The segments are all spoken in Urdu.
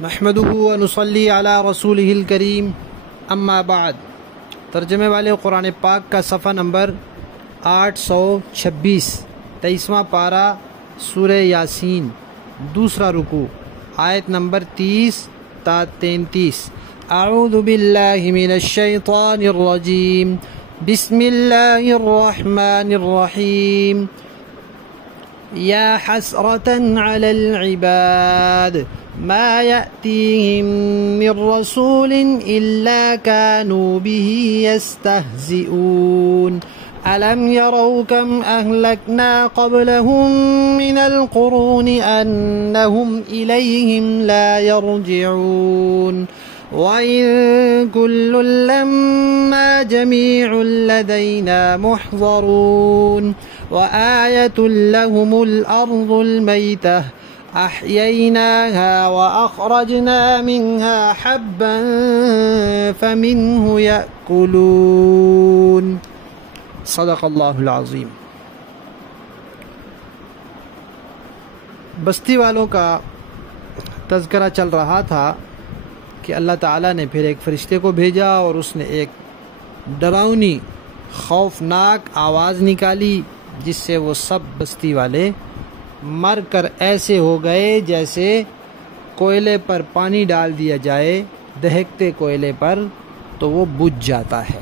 نحمدہ و نصلی علی رسولہ الکریم اما بعد۔ ترجمے والے قرآن پاک کا صفحہ نمبر 826، 23واں پارہ سورہ یاسین، دوسرا رکوع، آیت نمبر 30 تا 33۔ اعوذ باللہ من الشیطان الرجیم، بسم اللہ الرحمن الرحیم۔ یا حسرة علی العباد ما يأتيهم من رسول إلا كانوا به يستهزئون ألم يروا كم أهلكنا قبلهم من القرون أنهم إليهم لا يرجعون وإن كل لما جميع لدينا محضرون وآية لهم الأرض الميتة أحييناها وأخرجنا منها حبا فمنه يأكلون۔ صدق اللہ العظیم۔ بستی والوں کا تذکرہ چل رہا تھا کہ اللہ تعالیٰ نے پھر ایک فرشتے کو بھیجا اور اس نے ایک ڈراؤنی خوفناک آواز نکالی جس سے وہ سب بستی والے مر کر ایسے ہو گئے جیسے کوئلے پر پانی ڈال دیا جائے دہکتے کوئلے پر تو وہ بجھ جاتا ہے۔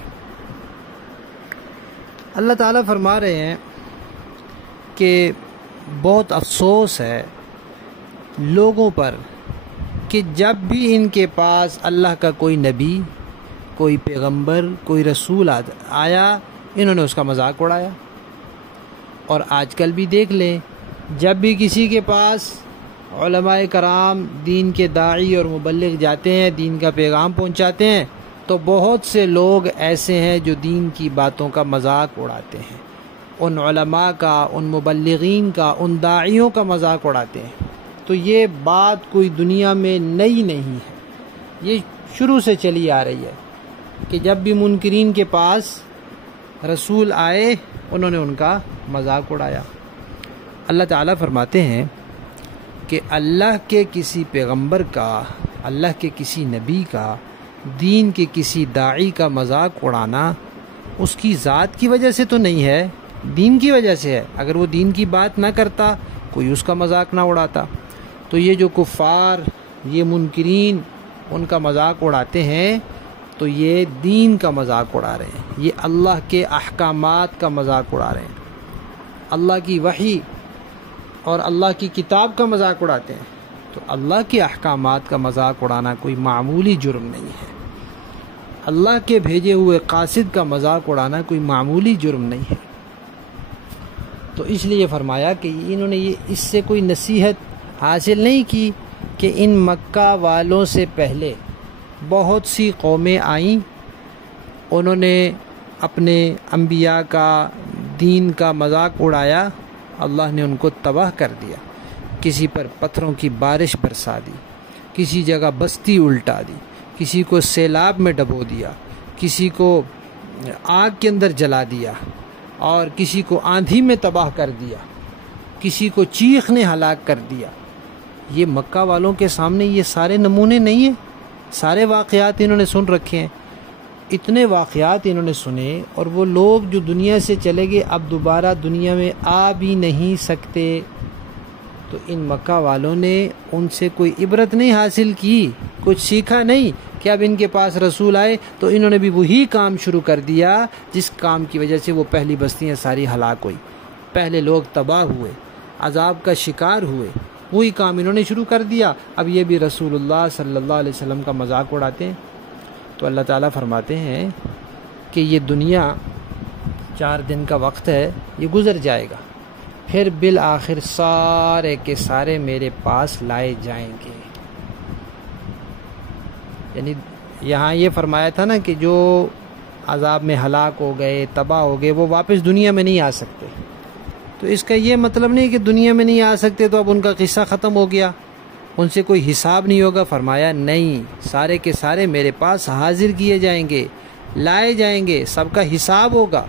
اللہ تعالیٰ فرما رہے ہیں کہ بہت افسوس ہے لوگوں پر کہ جب بھی ان کے پاس اللہ کا کوئی نبی، کوئی پیغمبر، کوئی رسول آیا، انہوں نے اس کا مذاق اڑایا۔ اور آج کل بھی دیکھ لیں، جب بھی کسی کے پاس علماء کرام دین کے داعی اور مبلغ جاتے ہیں، دین کا پیغام پہنچاتے ہیں، تو بہت سے لوگ ایسے ہیں جو دین کی باتوں کا مذاق اڑاتے ہیں، ان علماء کا، ان مبلغین کا، ان داعیوں کا مذاق اڑاتے ہیں۔ تو یہ بات کوئی دنیا میں نئی نہیں ہے، یہ شروع سے چلی آ رہی ہے کہ جب بھی منکرین کے پاس رسول آئے انہوں نے ان کا مذاق اڑایا۔ اللہ تعالیٰ فرماتے ہیں کہ اللہ کے کسی پیغمبر کا، اللہ کے کسی نبی کا، دین کے کسی داعی کا مذاق اڑانا اس کی ذات کی وجہ سے تو نہیں ہے، دین کی وجہ سے ہے۔ اگر وہ دین کی بات نہ کرتا کوئی اس کا مذاق نہ اڑاتا۔ تو یہ جو کفار، یہ منکرین ان کا مذاق اڑاتے ہیں تو یہ دین کا مذاق اڑا رہے ہیں، یہ اللہ کے احکامات کا مذاق اڑا رہے ہیں، اللہ کی وحی اور اللہ کی کتاب کا مذاق اڑاتے ہیں۔ تو اللہ کے احکامات کا مذاق اڑانا کوئی معمولی جرم نہیں ہے، اللہ کے بھیجے ہوئے قاصد کا مذاق اڑانا کوئی معمولی جرم نہیں ہے۔ تو اس لیے فرمایا کہ انہوں نے اس سے کوئی نصیحت حاصل نہیں کی کہ ان مکہ والوں سے پہلے بہت سی قومیں آئیں، انہوں نے اپنے انبیاء کا، دین کا مذاق اڑایا، اللہ نے ان کو تباہ کر دیا، کسی پر پتھروں کی بارش برسا دی، کسی جگہ بستی الٹا دی، کسی کو سیلاب میں ڈبو دیا، کسی کو آگ کے اندر جلا دیا، اور کسی کو آندھی میں تباہ کر دیا، کسی کو چیخ نے ہلاک کر دیا۔ یہ مکہ والوں کے سامنے یہ سارے نمونے نہیں ہیں، سارے واقعات انہوں نے سن رکھے ہیں، اتنے واقعات انہوں نے سنے، اور وہ لوگ جو دنیا سے چلے گئے اب دوبارہ دنیا میں آ بھی نہیں سکتے۔ تو ان مکہ والوں نے ان سے کوئی عبرت نہیں حاصل کی، کچھ سیکھا نہیں کہ اب ان کے پاس رسول آئے تو انہوں نے بھی وہی کام شروع کر دیا جس کام کی وجہ سے وہ پہلی بستیاں ساری ہلاک ہوئی، پہلے لوگ تباہ ہوئے، عذاب کا شکار ہوئے، وہی کام انہوں نے شروع کر دیا۔ اب یہ بھی رسول اللہ صلی اللہ علیہ وسلم کا مذاق اڑاتے ہیں۔ تو اللہ تعالیٰ فرماتے ہیں کہ یہ دنیا 4 دن کا وقت ہے، یہ گزر جائے گا، پھر بالآخر سارے کے سارے میرے پاس لائے جائیں گے۔ یعنی یہاں یہ فرمایا تھا نا کہ جو عذاب میں ہلاک ہو گئے، تباہ ہو گئے، وہ واپس دنیا میں نہیں آ سکتے۔ تو اس کا یہ مطلب نہیں کہ دنیا میں نہیں آ سکتے تو اب ان کا قصہ ختم ہو گیا، ان سے کوئی حساب نہیں ہوگا۔ فرمایا نہیں، سارے کے سارے میرے پاس حاضر کیے جائیں گے، لائے جائیں گے، سب کا حساب ہوگا۔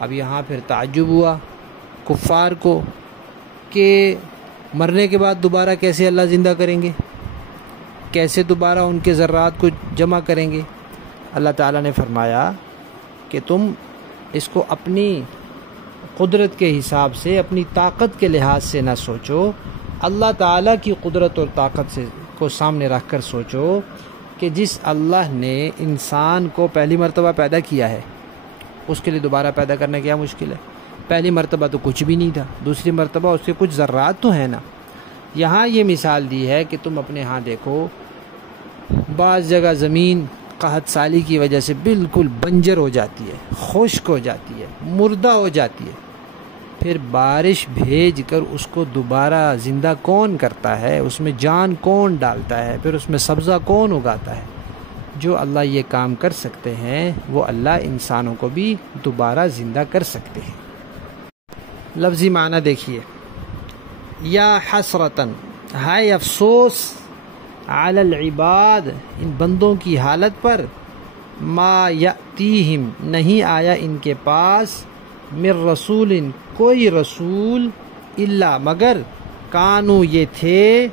اب یہاں پھر تعجب ہوا کفار کو کہ مرنے کے بعد دوبارہ کیسے اللہ زندہ کریں گے؟ کیسے دوبارہ ان کے ذرات کو جمع کریں گے؟ اللہ تعالیٰ نے فرمایا کہ تم اس کو اپنی قدرت کے حساب سے، اپنی طاقت کے لحاظ سے نہ سوچو، اللہ تعالیٰ کی قدرت اور طاقت سے کو سامنے رکھ کر سوچو کہ جس اللہ نے انسان کو پہلی مرتبہ پیدا کیا ہے اس کے لیے دوبارہ پیدا کرنا کیا مشکل ہے؟ پہلی مرتبہ تو کچھ بھی نہیں تھا، دوسری مرتبہ اس کے کچھ ذرات تو ہیں نا۔ یہاں یہ مثال دی ہے کہ تم اپنے ہاں دیکھو، بعض جگہ زمین قحط سالی کی وجہ سے بالکل بنجر ہو جاتی ہے، خشک ہو جاتی ہے، مردہ ہو جاتی ہے، پھر بارش بھیج کر اس کو دوبارہ زندہ کون کرتا ہے؟ اس میں جان کون ڈالتا ہے؟ پھر اس میں سبزہ کون اگاتا ہے؟ جو اللہ یہ کام کر سکتے ہیں وہ اللہ انسانوں کو بھی دوبارہ زندہ کر سکتے ہیں۔ لفظی معنی دیکھیے، یا حسرتاً، ہائے افسوس، علی العباد، ان بندوں کی حالت پر، ما یأتیہم، نہیں آیا ان کے پاس، من رسول، کوئی رسول، الا مگر، کانو یہ تھے،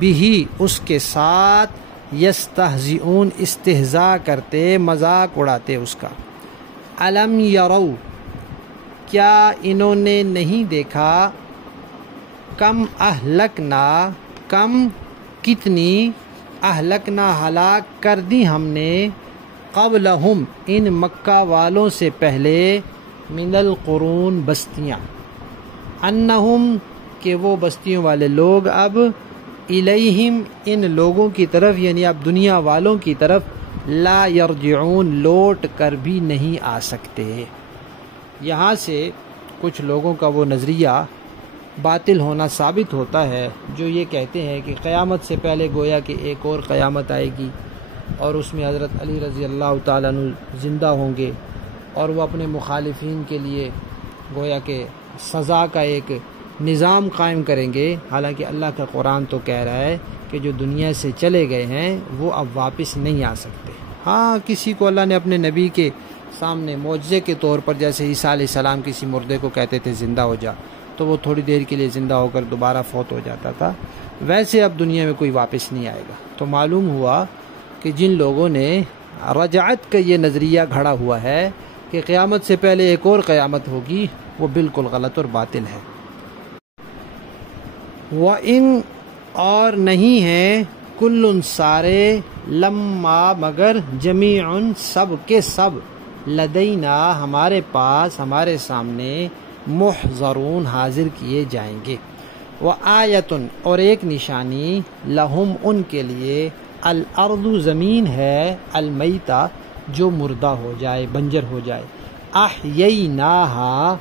بہی اس کے ساتھ، یستہزئون استہزاء کرتے، مذاق اڑاتے اس کا۔ الم یرو، کیا انہوں نے نہیں دیکھا، کم اہلکنا، کم کتنی، اہلکنا ہلاک کر دی ہم نے، قبلہم ان مکہ والوں سے پہلے، من القرون بستیاں، انہم کہ وہ بستیوں والے لوگ اب، الیہم ان لوگوں کی طرف، یعنی اب دنیا والوں کی طرف، لا یرجعون لوٹ کر بھی نہیں آ سکتے۔ یہاں سے کچھ لوگوں کا وہ نظریہ باطل ہونا ثابت ہوتا ہے جو یہ کہتے ہیں کہ قیامت سے پہلے گویا کہ ایک اور قیامت آئے گی اور اس میں حضرت علی رضی اللہ تعالیٰ عنہ زندہ ہوں گے اور وہ اپنے مخالفین کے لیے گویا کہ سزا کا ایک نظام قائم کریں گے۔ حالانکہ اللہ کا قرآن تو کہہ رہا ہے کہ جو دنیا سے چلے گئے ہیں وہ اب واپس نہیں آ سکتے۔ ہاں، کسی کو اللہ نے اپنے نبی کے سامنے معجزے کے طور پر، جیسے عیسیٰ علیہ السلام کسی مردے کو کہتے تھے زندہ ہو جا، تو وہ تھوڑی دیر کے لیے زندہ ہو کر دوبارہ فوت ہو جاتا تھا، ویسے اب دنیا میں کوئی واپس نہیں آئے گا۔ تو معلوم ہوا کہ جن لوگوں نے رجعت کا یہ نظریہ گھڑا ہوا ہے کہ قیامت سے پہلے ایک اور قیامت ہوگی، وہ بالکل غلط اور باطل ہے۔ وَإِن، اور نہیں ہیں، کل سارے، لما مگر، جمیع سب کے سب، لدینا ہمارے پاس، ہمارے سامنے، محضرون حاضر کیے جائیں گے۔ وآیتن، اور ایک نشانی، لہم ان کے لیے، الارض زمین ہے، المیتہ جو مردہ ہو جائے، بنجر ہو جائے، احییناہا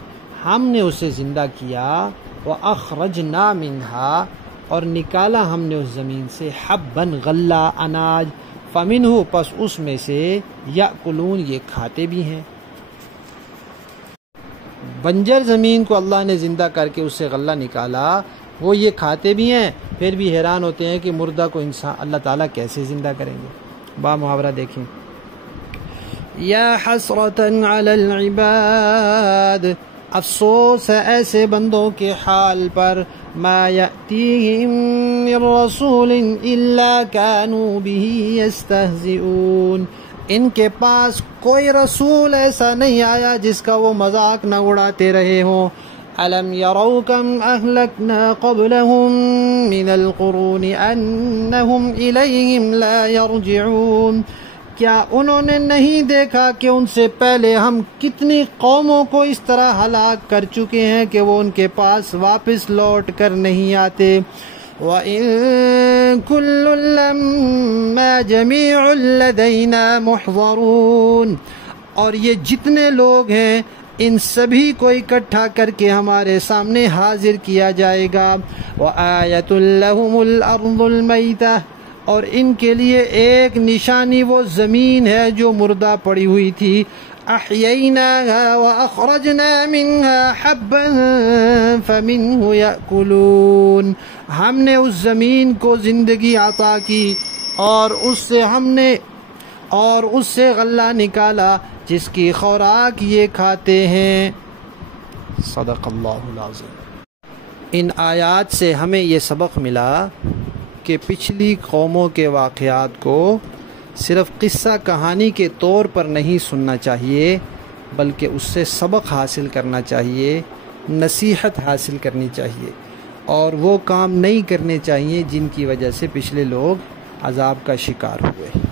ہم نے اسے زندہ کیا، واخرجنا منہا اور نکالا ہم نے اس زمین سے، حبا غلہ اناج، فمنہ پس اس میں سے، یأکلون یہ کھاتے بھی ہیں۔ بنجر زمین کو اللہ نے زندہ کر کے اس سے غلہ نکالا، وہ یہ کھاتے بھی ہیں، پھر بھی حیران ہوتے ہیں کہ مردہ کو انسان اللہ تعالیٰ کیسے زندہ کریں گے۔ با محاورہ دیکھیں، یا حسرتاً علی العباد، افسوس ہے ایسے بندوں کے حال پر، ما یأتیہم من رسول الا کانوا بہ یستہزئون، ان کے پاس کوئی رسول ایسا نہیں آیا جس کا وہ مذاق نہ اڑاتے رہے ہوں۔ الم یروا کم اہلکنا قبلہم من القرون انہم الیہم لا یرجعون، کیا انہوں نے نہیں دیکھا کہ ان سے پہلے ہم کتنی قوموں کو اس طرح ہلاک کر چکے ہیں کہ وہ ان کے پاس واپس لوٹ کر نہیں آتے۔ وَإِن كُلٌّ لَّمَّا جَمِيعٌ لَّدَيْنَا مُحْضَرُونَ، اور یہ جتنے لوگ ہیں ان سبھی کو اکٹھا کر کے ہمارے سامنے حاضر کیا جائے گا۔ وَآیَةٌ لَّهُمُ الْأَرْضُ الْمَيْتَةُ، اور ان کے لیے ایک نشانی وہ زمین ہے جو مردہ پڑی ہوئی تھی، احییناها واخرجنا منها حبا فمنه یأکلون، ہم نے اس زمین کو زندگی عطا کی اور اس سے غلہ نکالا جس کی خوراک یہ کھاتے ہیں۔ صدق اللہ العظیم۔ ان آیات سے ہمیں یہ سبق ملا کہ پچھلی قوموں کے واقعات کو صرف قصہ کہانی کے طور پر نہیں سننا چاہیے، بلکہ اس سے سبق حاصل کرنا چاہیے، نصیحت حاصل کرنی چاہیے، اور وہ کام نہیں کرنے چاہیے جن کی وجہ سے پچھلے لوگ عذاب کا شکار ہوئے۔